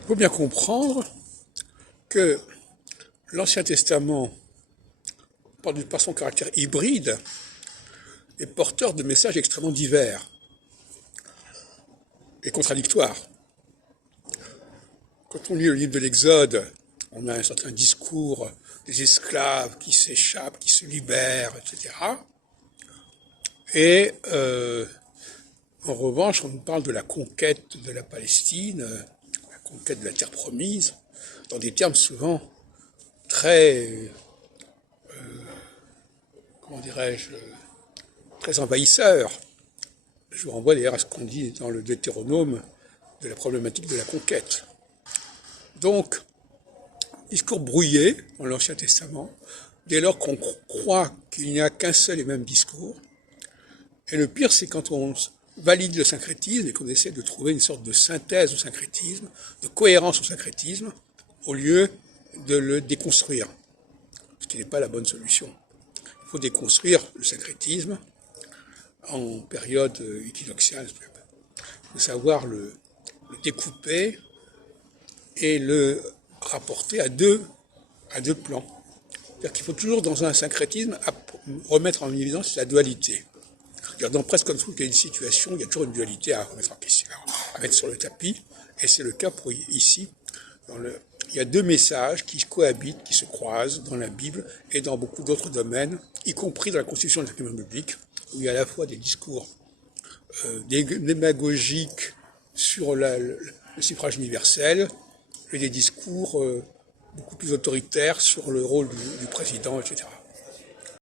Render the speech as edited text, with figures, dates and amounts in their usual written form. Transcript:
Il faut bien comprendre que l'Ancien Testament, par son caractère hybride, est porteur de messages extrêmement divers et contradictoires. Quand on lit le livre de l'Exode, on a un certain discours des esclaves qui s'échappent, qui se libèrent, etc. Et en revanche, on nous parle de la conquête de la Palestine, la conquête de la terre promise, dans des termes souvent très, comment dirais-je, très envahisseurs. Je vous renvoie d'ailleurs à ce qu'on dit dans le Deutéronome de la problématique de la conquête. Donc, discours brouillé dans l'Ancien Testament, dès lors qu'on croit qu'il n'y a qu'un seul et même discours. Et le pire, c'est quand on valide le syncrétisme et qu'on essaie de trouver une sorte de synthèse au syncrétisme, de cohérence au syncrétisme, au lieu de le déconstruire, ce qui n'est pas la bonne solution. Il faut déconstruire le syncrétisme en période équinoxiale. Il faut savoir le découper et le rapporter à deux plans. C'est-à-dire qu'il faut toujours, dans un syncrétisme, remettre en évidence la dualité. Dans presque comme toute une situation, il y a toujours une dualité à remettre en question, à mettre sur le tapis, et c'est le cas pour ici. Il y a deux messages qui cohabitent, qui se croisent dans la Bible et dans beaucoup d'autres domaines, y compris dans la constitution de la République, où il y a à la fois des discours démagogiques sur le suffrage universel et des discours beaucoup plus autoritaires sur le rôle du président, etc.